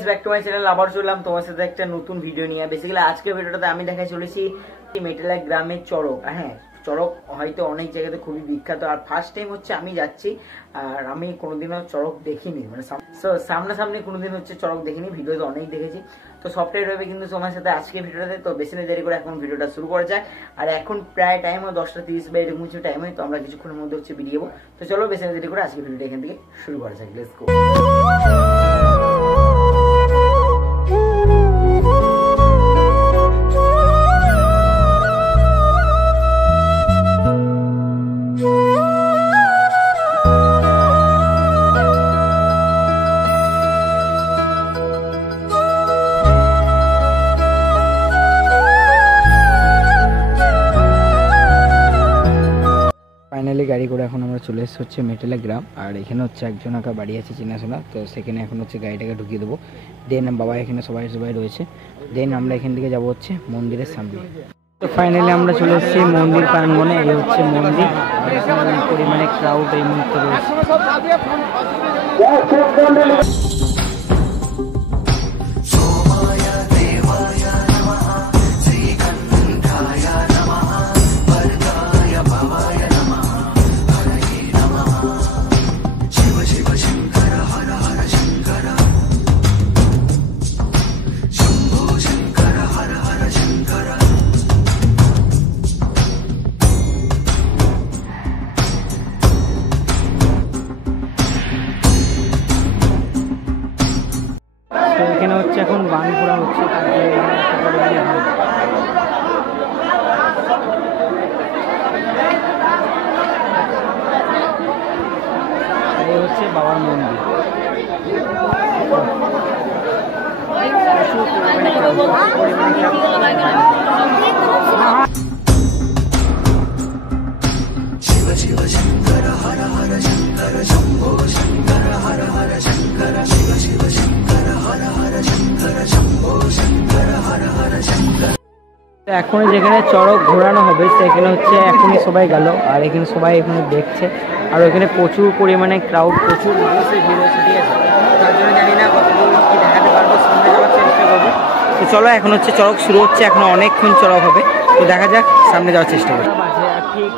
Guys, back to my channel. আবার চললাম তোমার সাথে একটা নতুন ভিডিও নিয়ে। বেসিক্যালি আজকের ভিডিওটাতে আমি দেখাই চলেছি মেটেলা গ্রামের চড়ক। হ্যাঁ, চড়ক হয়তো অনেক জায়গাতে খুবই বিখ্যাত, আর ফার্স্ট টাইম হচ্ছে আমি যাচ্ছি। আর আমি কোনোদিনও চড়ক দেখিনি, মানে সামনাসামনি কোনোদিন হচ্ছে চড়ক দেখিনি, ভিডিওতে অনেক দেখেছি। তো সফটওয়্যার হবে কিন্তু তোমার সাথে আজকে ভিডিওটাতে। তো বেশি না দেরি করে এখন ভিডিওটা শুরু করা যায়। আর এখন প্রায় টাইম হয় 10:30 বা এরকম কিছু টাইম হয়। তো আমরা কিছুক্ষণের মধ্যে হচ্ছে বেরিয়ে যাবো। তো চলো বেশি না দেরি করে আজকে ভিডিওটা এখান থেকে শুরু করা যায়। Let's go. ফাইনালি গাড়ি করে এখন আমরা চলে এসেছি হচ্ছে মেটেলা গ্রাম। আর এখানে হচ্ছে একজন একা বাড়ি আছে চেনাশোনা, তো সেখানে এখন হচ্ছে গাড়িটাকে ঢুকিয়ে দেবো। দেন বাবা এখানে সবাই রয়েছে। দেন আমরা এখান থেকে যাবো হচ্ছে মন্দিরের সামনে। তো ফাইনালি আমরা চলে এসেছি মন্দির প্রাঙ্গণে। এই হচ্ছে মন্দির, পরিমাণে ক্রাউড এই মুহূর্তে রয়েছে। এখানে হচ্ছে এখন বান ঘোরা হচ্ছে, এই হচ্ছে বাবার মন্দির। এখন যেখানে চড়ক ঘোরানো হবে সেখানে হচ্ছে এখনই সবাই গেল, আর এখানে সবাই এখানে দেখছে। আর ওখানে প্রচুর পরিমাণে ক্রাউড, প্রচুর মানুষের ভিড় হচ্ছে, ঠিক আছে। তার জন্য জানি না কতদূর কি দেখাতে পারবো, সামনে যাওয়ার চেষ্টা করবো। তো চলো এখন হচ্ছে চড়ক শুরু হচ্ছে, এখন অনেকক্ষণ চড়ক হবে। তো দেখা যাক, সামনে যাওয়ার চেষ্টা করবো। ঠিক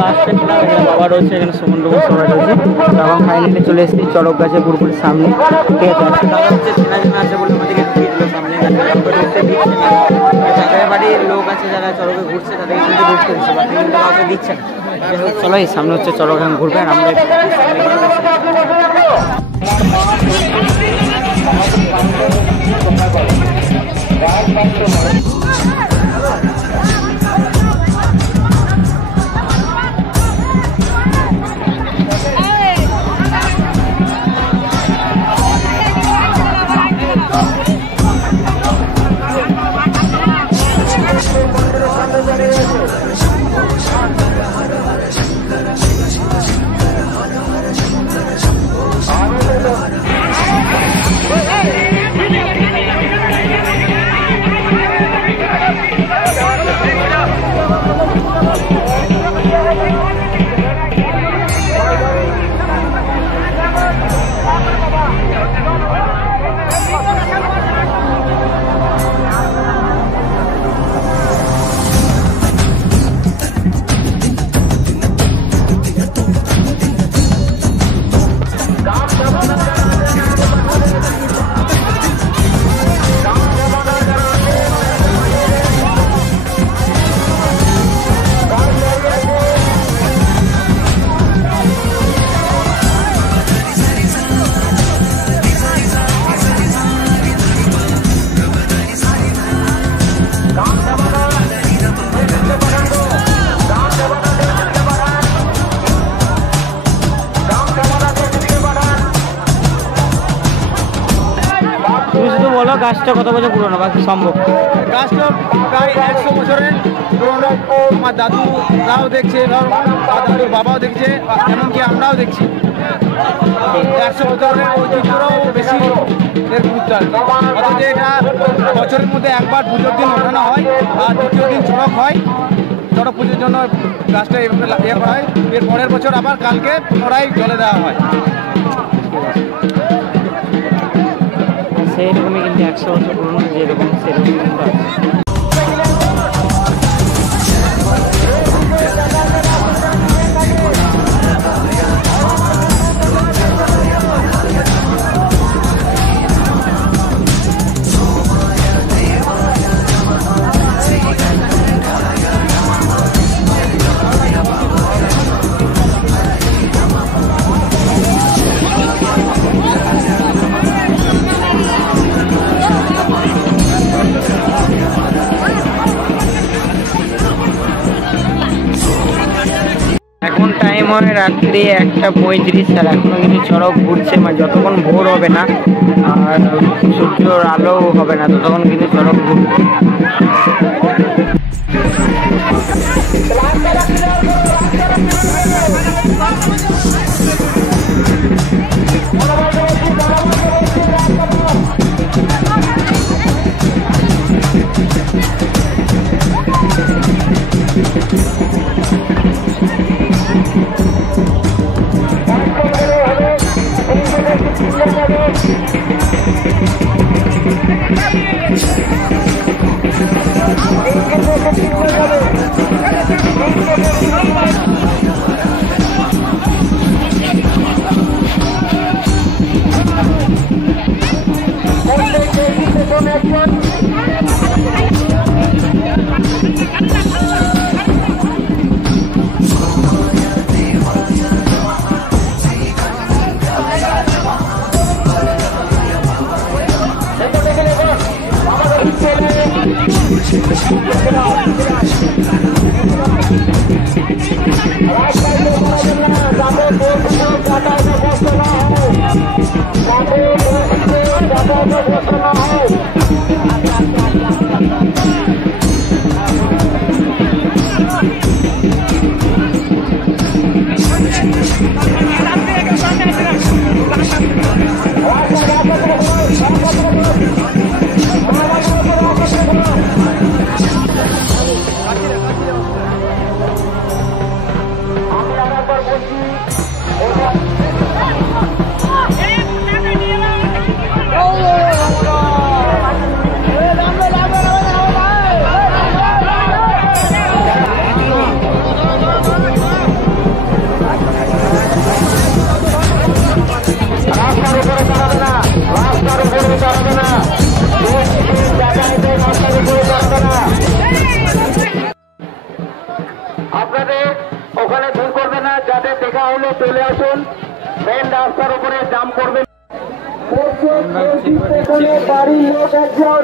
লাস্টে ছিলাম, এখানে বাবা রয়েছে, এখানে সুমন টুমন সবাই রয়েছে। তখন ফাইনালি চলে এসেছি চড়ক গাছে পুরোপুরি সামনে, ঠিক আছে। আজকে দাদা হচ্ছে চেনা জানা আছে বলে আমাদেরকে ঢুকিয়ে দিল সামনে, যাদের বাড়ির লোক আছে যারা চড়কে ঘুরছে তাদেরকে কিন্তু ঢুকতে দিচ্ছে, বাকি কিন্তু কাউকে দিচ্ছে না। চলো এই সামনে হচ্ছে চড়ক এখন ঘুরবে, আর আমরা বলো গাছটা কত বছর পুরনো বা সম্ভব? গাছটা প্রায় 100 বছরের পুরনো। আমার দাদুরাও দেখছে, দাদুর বাবাও দেখছে, এমনকি আমরাও দেখছি। 100 বছরের ঐতিহ্যরাও বেশি এর গুরুত্ব আছে। অথচ এটা বছরের মধ্যে একবার পুজোর দিন ওঠানো হয়, আর দ্বিতীয় দিন চড়ক হয়। চড়ক পুজোর জন্য গাছটা এইভাবে ইয়ে করা হয়। এর পরের বছর আবার কালকে পুনরায় জলে দেওয়া হয়। সেইরকমই কিন্তু 100 বছর পুরনো যেরকম সেরকমই কিন্তু আছে। এখন টাইম হয় রাত্রি 1:35, আর এখনো কিন্তু চড়ক ঘুরছে, মানে যতক্ষণ ভোর হবে না আর সূর্যর আলো হবে না ততক্ষণ কিন্তু চড়ক ঘুরবে। আপনাদের ওখানে দূর করবে না, যাদের দেখা হলো চলে আসুন, মেন রাস্তার উপরে জাম করবেন। বাড়ির লোক একজন